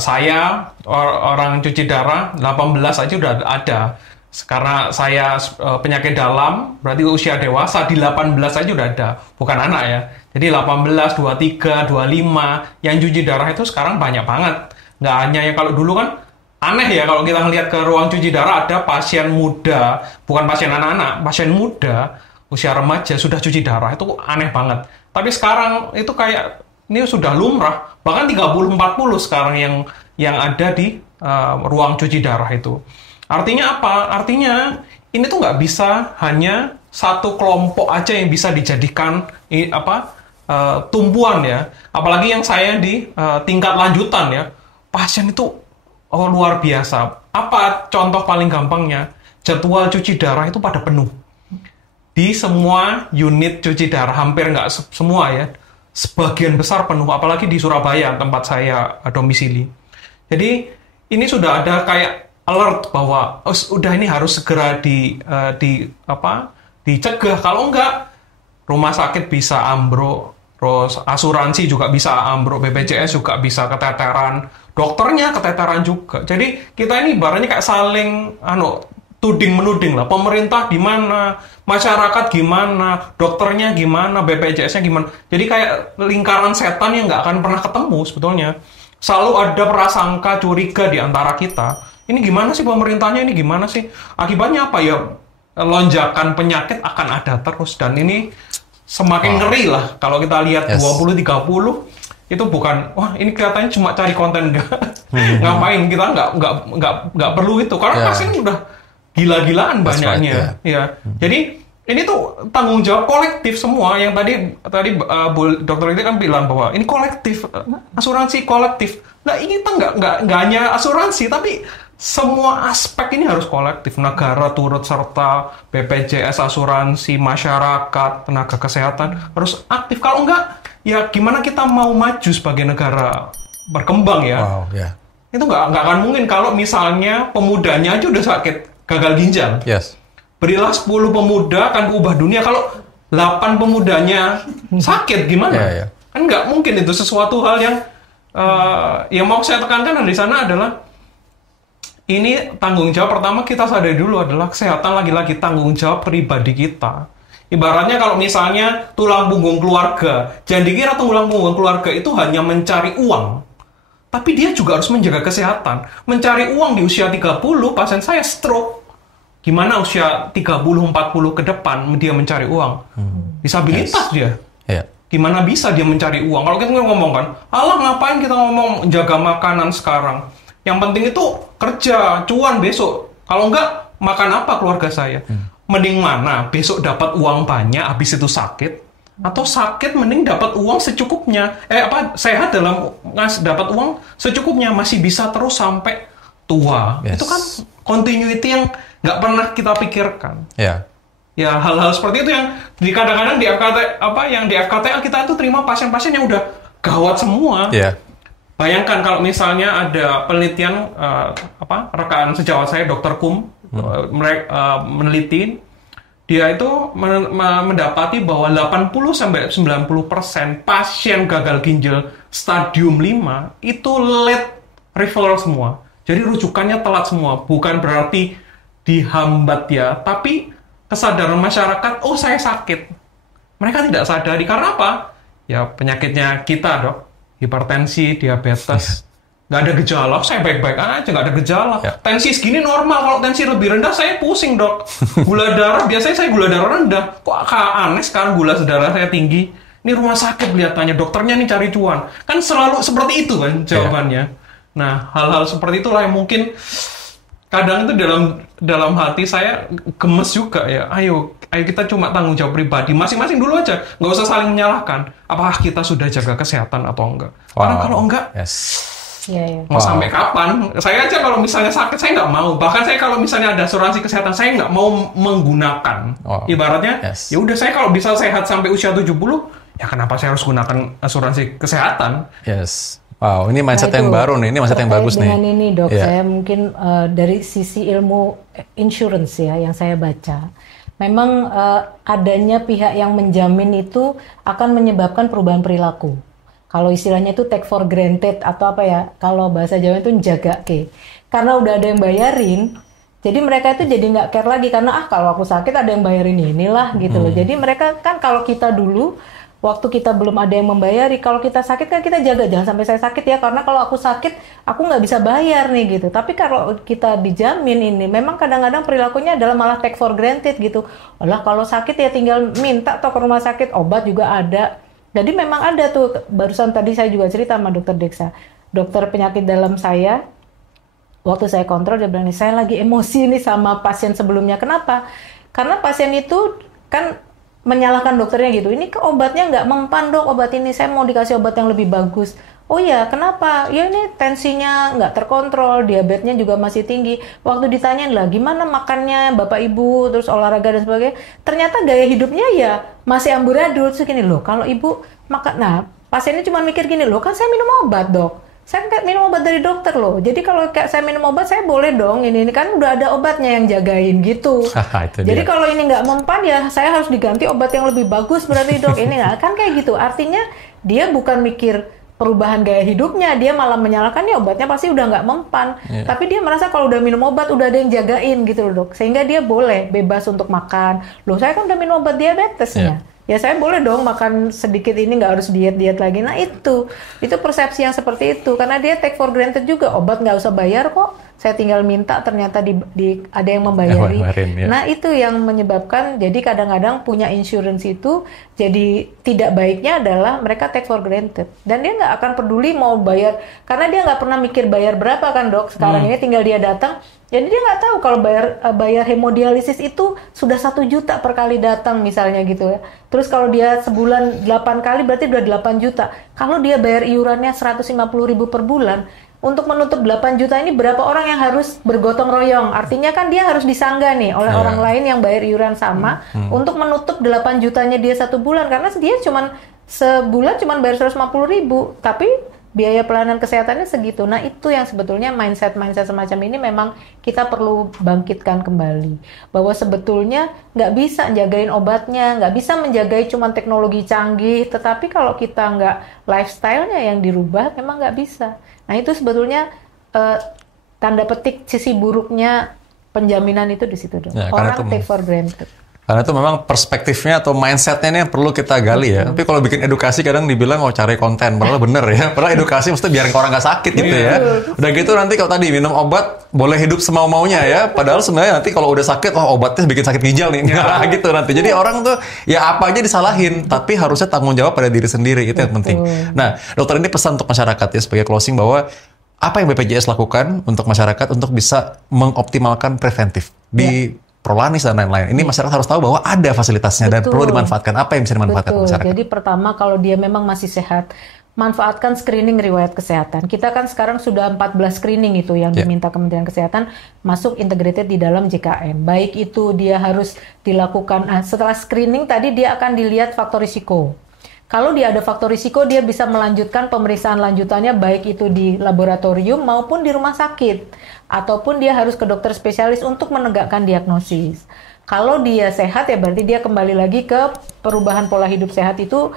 Saya orang cuci darah 18 aja udah ada. Karena saya penyakit dalam, berarti usia dewasa di 18 aja udah ada, bukan anak ya. Jadi 18, 23, 25 yang cuci darah itu sekarang banyak banget. Nggak hanya yang kalau dulu kan aneh ya kalau kita ngelihat ke ruang cuci darah ada pasien muda, bukan pasien anak-anak, pasien muda usia remaja sudah cuci darah, itu aneh banget. Tapi sekarang itu kayak ini sudah lumrah, bahkan 30-40 sekarang yang ada di ruang cuci darah itu. Artinya apa? Artinya ini tuh nggak bisa hanya satu kelompok aja yang bisa dijadikan tumpuan ya. Apalagi yang saya di tingkat lanjutan ya, pasien itu luar biasa. Apa contoh paling gampangnya? Jadwal cuci darah itu pada penuh. Di semua unit cuci darah, hampir nggak semua ya, sebagian besar penuh, apalagi di Surabaya tempat saya domisili. Jadi ini sudah ada kayak alert bahwa udah ini harus segera dicegah. Kalau enggak rumah sakit bisa ambruk, terus asuransi juga bisa ambruk, BPJS juga bisa keteteran, dokternya keteteran juga. Jadi kita ini ibaratnya kayak saling tuding menuding lah. Pemerintah gimana, masyarakat gimana, dokternya gimana, BPJS-nya gimana. Jadi kayak lingkaran setan yang nggak akan pernah ketemu sebetulnya. Selalu ada prasangka curiga di antara kita. Ini gimana sih pemerintahnya, ini gimana sih? Akibatnya apa ya? Lonjakan penyakit akan ada terus. Dan ini semakin ngeri lah. Kalau kita lihat 20-30, itu bukan, wah ini kelihatannya cuma cari konten ngapain, kita nggak perlu itu. Karena pasien udah gila-gilaan banyaknya, ya. Jadi ini tuh tanggung jawab kolektif semua. Yang tadi dokter itu kan bilang bahwa ini kolektif, asuransi kolektif. Nah ini tuh nggak hanya asuransi, tapi semua aspek ini harus kolektif. Negara turut serta, BPJS, asuransi, masyarakat, tenaga kesehatan harus aktif. Kalau enggak, ya gimana kita mau maju sebagai negara berkembang ya? Wow, yeah. Itu nggak akan mungkin kalau misalnya pemudanya aja udah sakit gagal ginjal. Yes. Berilah 10 pemuda akan ubah dunia. Kalau 8 pemudanya sakit gimana? Yeah. Kan nggak mungkin itu. Sesuatu hal yang mau saya tekankan di sana adalah ini tanggung jawab pertama kita sadari dulu adalah kesehatan lagi-lagi tanggung jawab pribadi kita. Ibaratnya kalau misalnya tulang punggung keluarga, jangan dikira tulang punggung keluarga itu hanya mencari uang. Tapi dia juga harus menjaga kesehatan. Mencari uang di usia 30, pasien saya stroke. Gimana usia 30-40 ke depan dia mencari uang? Disabilitas dia. Yeah. Gimana bisa dia mencari uang? Kalau kita ngomong kan, alah ngapain kita ngomong jaga makanan sekarang? Yang penting itu kerja, cuan besok. Kalau enggak, makan apa keluarga saya? Mending mana? Besok dapat uang banyak, habis itu sakit. Atau sakit mending dapat uang secukupnya. Sehat dalam dapat uang secukupnya, masih bisa terus sampai tua. Yes. Itu kan continuity yang nggak pernah kita pikirkan. Yeah. Ya hal-hal seperti itu yang kadang-kadang di FKTA kita itu terima pasien-pasien yang udah gawat semua. Yeah. Bayangkan kalau misalnya ada penelitian rekan sejawat saya Dr. Kum meneliti. Dia itu mendapati bahwa 80-90% pasien gagal ginjal stadium 5 itu late referral semua. Jadi rujukannya telat semua. Bukan berarti dihambat ya, tapi kesadaran masyarakat, oh saya sakit. Mereka tidak sadari. Karena apa? Ya penyakitnya kita dok. Hipertensi, diabetes. Nggak ada gejala, saya baik-baik aja, nggak ada gejala. Ya. Tensi segini normal, kalau tensi lebih rendah saya pusing dok. Gula darah, biasanya saya gula darah rendah. Kok aneh sekarang gula darah saya tinggi? Ini rumah sakit kelihatannya, dokternya nih cari cuan. Kan selalu seperti itu kan jawabannya. Ya. Nah, hal-hal seperti itulah yang mungkin kadang itu dalam hati saya gemes juga ya. Ayo kita cuma tanggung jawab pribadi. Masing-masing dulu aja, nggak usah saling menyalahkan. Apakah kita sudah jaga kesehatan atau enggak? Karena kalau enggak, mau sampai kapan? Saya aja kalau misalnya sakit, saya nggak mau. Bahkan saya kalau misalnya ada asuransi kesehatan, saya nggak mau menggunakan. Ibaratnya, ya udah saya kalau bisa sehat sampai usia 70, ya kenapa saya harus gunakan asuransi kesehatan? Yes. Wow, ini mindset yang baru nih. Ini mindset yang bagus nih. Dengan ini dok, saya mungkin dari sisi ilmu insurance ya, yang saya baca. Memang adanya pihak yang menjamin itu akan menyebabkan perubahan perilaku. Kalau istilahnya itu take for granted atau apa ya? Kalau bahasa Jawa itu njaga ke. Karena udah ada yang bayarin, jadi mereka itu jadi nggak care lagi karena kalau aku sakit ada yang bayarin inilah gitu loh. Jadi mereka kan kalau kita dulu waktu kita belum ada yang membayari, kalau kita sakit kan kita jaga jangan sampai saya sakit ya karena kalau aku sakit aku nggak bisa bayar nih gitu. Tapi kalau kita dijamin ini, memang kadang-kadang perilakunya adalah malah take for granted gitu. Alah kalau sakit ya tinggal minta atau ke rumah sakit, obat juga ada. Jadi memang ada tuh, barusan tadi saya juga cerita sama dokter Deksa, dokter penyakit dalam saya, waktu saya kontrol dia bilang, saya lagi emosi nih sama pasien sebelumnya. Kenapa? Karena pasien itu kan menyalahkan dokternya gitu, ini ke obatnya nggak mempan dok, obat ini saya mau dikasih obat yang lebih bagus. Oh ya, kenapa? Ya ini tensinya nggak terkontrol, diabetesnya juga masih tinggi. Waktu ditanyain lah, gimana makannya Bapak Ibu, terus olahraga dan sebagainya, ternyata gaya hidupnya ya masih amburadul. Terus gini loh, kalau Ibu makan, nah pasiennya cuma mikir gini loh, kan saya minum obat dok. Saya kan minum obat dari dokter loh. Jadi kalau kayak saya minum obat, saya boleh dong. Ini kan udah ada obatnya yang jagain gitu. Jadi kalau ini nggak mempan ya, saya harus diganti obat yang lebih bagus berarti dok. Ini nggak kan kayak gitu. Artinya dia bukan mikir perubahan gaya hidupnya, dia malah menyalahkan ya obatnya pasti udah nggak mempan. Tapi dia merasa kalau udah minum obat udah ada yang jagain gitu loh dok. Sehingga dia boleh bebas untuk makan. Loh saya kan udah minum obat diabetesnya. Ya saya boleh dong makan sedikit ini, nggak harus diet lagi. Nah itu persepsi yang seperti itu. Karena dia take for granted juga, obat nggak usah bayar kok. Saya tinggal minta, ternyata ada yang membayari. Nah itu yang menyebabkan, jadi kadang-kadang punya insurance itu, jadi tidak baiknya adalah mereka take for granted. Dan dia nggak akan peduli mau bayar, karena dia nggak pernah mikir bayar berapa kan dok. Sekarang ini tinggal dia datang, jadi dia nggak tahu kalau bayar hemodialisis itu sudah 1 juta per kali datang misalnya gitu ya. Terus kalau dia sebulan 8 kali berarti udah 8 juta. Kalau dia bayar iurannya 150.000 per bulan, untuk menutup 8 juta ini berapa orang yang harus bergotong royong? Artinya kan dia harus disangga nih oleh orang lain yang bayar iuran sama untuk menutup 8 jutanya dia 1 bulan. Karena dia sebulan cuma bayar 150.000, tapi biaya pelayanan kesehatannya segitu. Nah itu yang sebetulnya mindset semacam ini memang kita perlu bangkitkan kembali. Bahwa sebetulnya nggak bisa jagain obatnya, nggak bisa menjagai cuma teknologi canggih, tetapi kalau kita nggak lifestyle-nya yang dirubah, memang nggak bisa. Nah itu sebetulnya tanda petik sisi buruknya penjaminan itu di situ dong. Ya, orang take for granted. Karena itu memang perspektifnya atau mindsetnya ini yang perlu kita gali ya. Tapi kalau bikin edukasi kadang dibilang cari konten, padahal bener ya. Padahal edukasi mesti biar orang nggak sakit gitu ya. Udah gitu nanti kalau tadi minum obat boleh hidup semau-maunya ya. Padahal sebenarnya nanti kalau udah sakit, obatnya bikin sakit ginjal nih. Gitu nanti. Jadi orang tuh ya apa aja disalahin, tapi harusnya tanggung jawab pada diri sendiri, itu yang penting. Nah, dokter ini pesan untuk masyarakat ya sebagai closing bahwa apa yang BPJS lakukan untuk masyarakat untuk bisa mengoptimalkan preventif di Prolanis dan lain-lain. Ini masyarakat harus tahu bahwa ada fasilitasnya dan perlu dimanfaatkan. Apa yang bisa dimanfaatkan masyarakat? Jadi pertama kalau dia memang masih sehat, manfaatkan screening riwayat kesehatan. Kita kan sekarang sudah 14 screening itu yang diminta Kementerian Kesehatan masuk integrated di dalam JKN. Baik itu dia harus dilakukan, setelah screening tadi dia akan dilihat faktor risiko. Kalau dia ada faktor risiko, dia bisa melanjutkan pemeriksaan lanjutannya baik itu di laboratorium maupun di rumah sakit. Ataupun dia harus ke dokter spesialis untuk menegakkan diagnosis. Kalau dia sehat ya berarti dia kembali lagi ke perubahan pola hidup sehat itu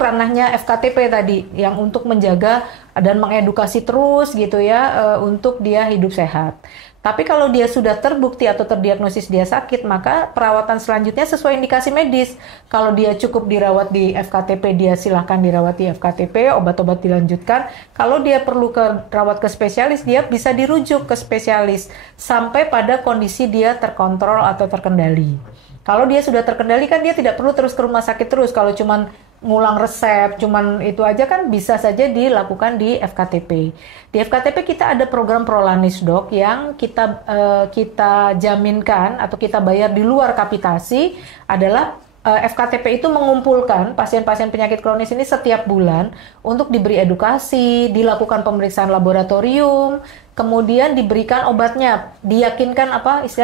ranahnya FKTP tadi yang untuk menjaga dan mengedukasi terus gitu ya untuk dia hidup sehat. Tapi kalau dia sudah terbukti atau terdiagnosis dia sakit, maka perawatan selanjutnya sesuai indikasi medis. Kalau dia cukup dirawat di FKTP, dia silahkan dirawat di FKTP, obat-obat dilanjutkan. Kalau dia perlu rawat ke spesialis, dia bisa dirujuk ke spesialis sampai pada kondisi dia terkontrol atau terkendali. Kalau dia sudah terkendali kan dia tidak perlu terus ke rumah sakit terus. Kalau cuman ngulang resep, cuman itu aja kan bisa saja dilakukan di FKTP. Di FKTP kita ada program Prolanis dok yang kita jaminkan atau kita bayar di luar kapitasi adalah FKTP itu mengumpulkan pasien-pasien penyakit kronis ini setiap bulan untuk diberi edukasi, dilakukan pemeriksaan laboratorium, kemudian diberikan obatnya, diyakinkan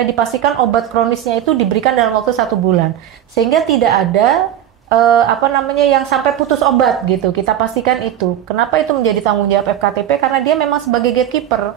dipastikan obat kronisnya itu diberikan dalam waktu 1 bulan, sehingga tidak ada yang sampai putus obat gitu. Kita pastikan itu. Kenapa itu menjadi tanggung jawab FKTP? Karena dia memang sebagai gatekeeper.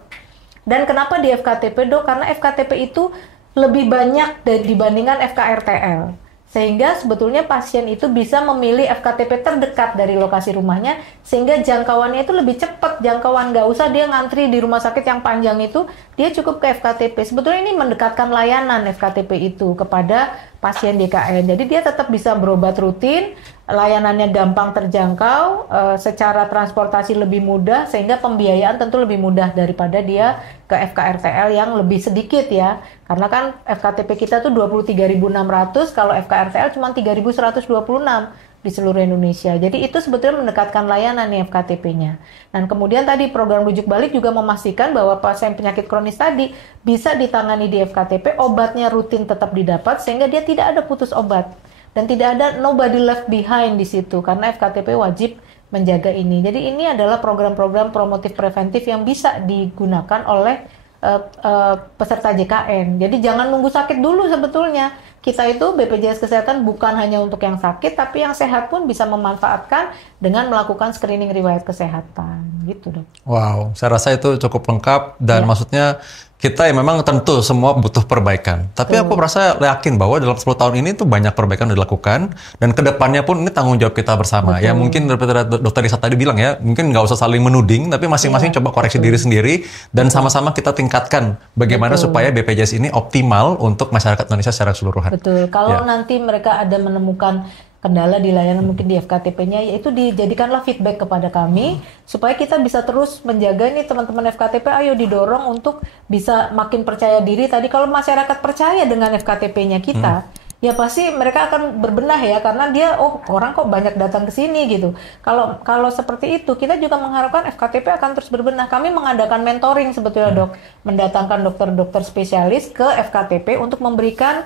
Dan kenapa di FKTP dok? Karena FKTP itu lebih banyak dibandingkan FKRTL. Sehingga sebetulnya pasien itu bisa memilih FKTP terdekat dari lokasi rumahnya, sehingga jangkauannya itu lebih cepat jangkauan, nggak usah dia ngantri di rumah sakit yang panjang itu, dia cukup ke FKTP. Sebetulnya ini mendekatkan layanan FKTP itu kepada pasien DKN. Jadi dia tetap bisa berobat rutin, layanannya gampang terjangkau, secara transportasi lebih mudah, sehingga pembiayaan tentu lebih mudah daripada dia ke FKRTL yang lebih sedikit ya. Karena kan FKTP kita tuh 23.600, kalau FKRTL cuma 3.126 di seluruh Indonesia. Jadi itu sebetulnya mendekatkan layanan nih FKTP-nya. Dan kemudian tadi program rujuk balik juga memastikan bahwa pasien penyakit kronis tadi bisa ditangani di FKTP, obatnya rutin tetap didapat sehingga dia tidak ada putus obat. Dan tidak ada nobody left behind di situ karena FKTP wajib menjaga ini. Jadi ini adalah program-program promotif preventif yang bisa digunakan oleh peserta JKN. Jadi jangan nunggu sakit dulu sebetulnya. Kita itu BPJS Kesehatan bukan hanya untuk yang sakit, tapi yang sehat pun bisa memanfaatkan dengan melakukan screening riwayat kesehatan. Gitu dok. Wow, saya rasa itu cukup lengkap dan maksudnya kita memang tentu semua butuh perbaikan. Tapi aku merasa yakin bahwa dalam 10 tahun ini tuh banyak perbaikan yang dilakukan dan kedepannya pun ini tanggung jawab kita bersama. Ya mungkin Dokter Risa tadi bilang ya, mungkin nggak usah saling menuding, tapi masing-masing coba koreksi diri sendiri dan sama-sama kita tingkatkan bagaimana supaya BPJS ini optimal untuk masyarakat Indonesia secara keseluruhan. Betul. Kalau nanti mereka ada menemukan kendala di layanan mungkin di FKTP-nya, yaitu dijadikanlah feedback kepada kami supaya kita bisa terus menjaga nih teman-teman FKTP, ayo didorong untuk bisa makin percaya diri. Tadi kalau masyarakat percaya dengan FKTP-nya kita, ya pasti mereka akan berbenah ya, karena dia orang kok banyak datang ke sini gitu. Kalau seperti itu, kita juga mengharapkan FKTP akan terus berbenah. Kami mengadakan mentoring sebetulnya dok, mendatangkan dokter-dokter spesialis ke FKTP untuk memberikan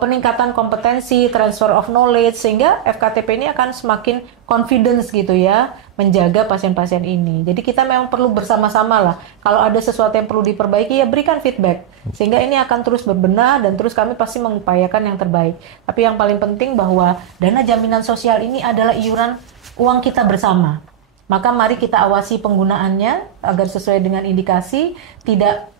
peningkatan kompetensi, transfer of knowledge, sehingga FKTP ini akan semakin confidence gitu ya, menjaga pasien-pasien ini. Jadi kita memang perlu bersama-sama lah. Kalau ada sesuatu yang perlu diperbaiki, ya berikan feedback. Sehingga ini akan terus berbenah dan terus kami pasti mengupayakan yang terbaik. Tapi yang paling penting bahwa dana jaminan sosial ini adalah iuran uang kita bersama. Maka mari kita awasi penggunaannya agar sesuai dengan indikasi, tidak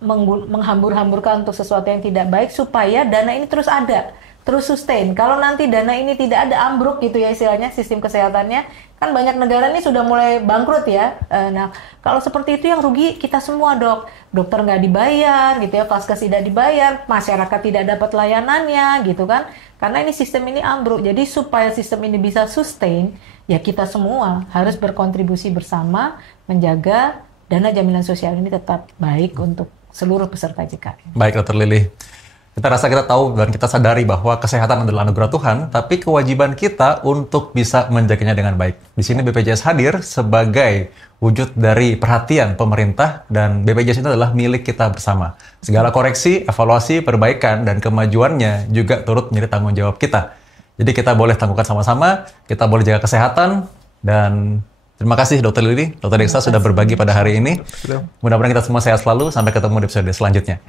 menghambur-hamburkan untuk sesuatu yang tidak baik, supaya dana ini terus ada, terus sustain. Kalau nanti dana ini tidak ada, ambruk gitu ya istilahnya sistem kesehatannya, kan banyak negara ini sudah mulai bangkrut ya. Nah, kalau seperti itu yang rugi kita semua dok. Dokter nggak dibayar gitu ya, vaskes tidak dibayar, masyarakat tidak dapat layanannya gitu kan. Karena ini sistem ini ambruk. Jadi supaya sistem ini bisa sustain, ya kita semua harus berkontribusi bersama menjaga dana jaminan sosial ini tetap baik untuk seluruh peserta JKN. Baik, Dr. Lily. Kita rasa kita tahu dan kita sadari bahwa kesehatan adalah anugerah Tuhan, tapi kewajiban kita untuk bisa menjaganya dengan baik. Di sini BPJS hadir sebagai wujud dari perhatian pemerintah dan BPJS itu adalah milik kita bersama. Segala koreksi, evaluasi, perbaikan, dan kemajuannya juga turut menjadi tanggung jawab kita. Jadi kita boleh tangguhkan sama-sama, kita boleh jaga kesehatan, dan terima kasih Dr. Lily, Dr. Risa sudah berbagi pada hari ini. Mudah-mudahan kita semua sehat selalu, sampai ketemu di episode selanjutnya.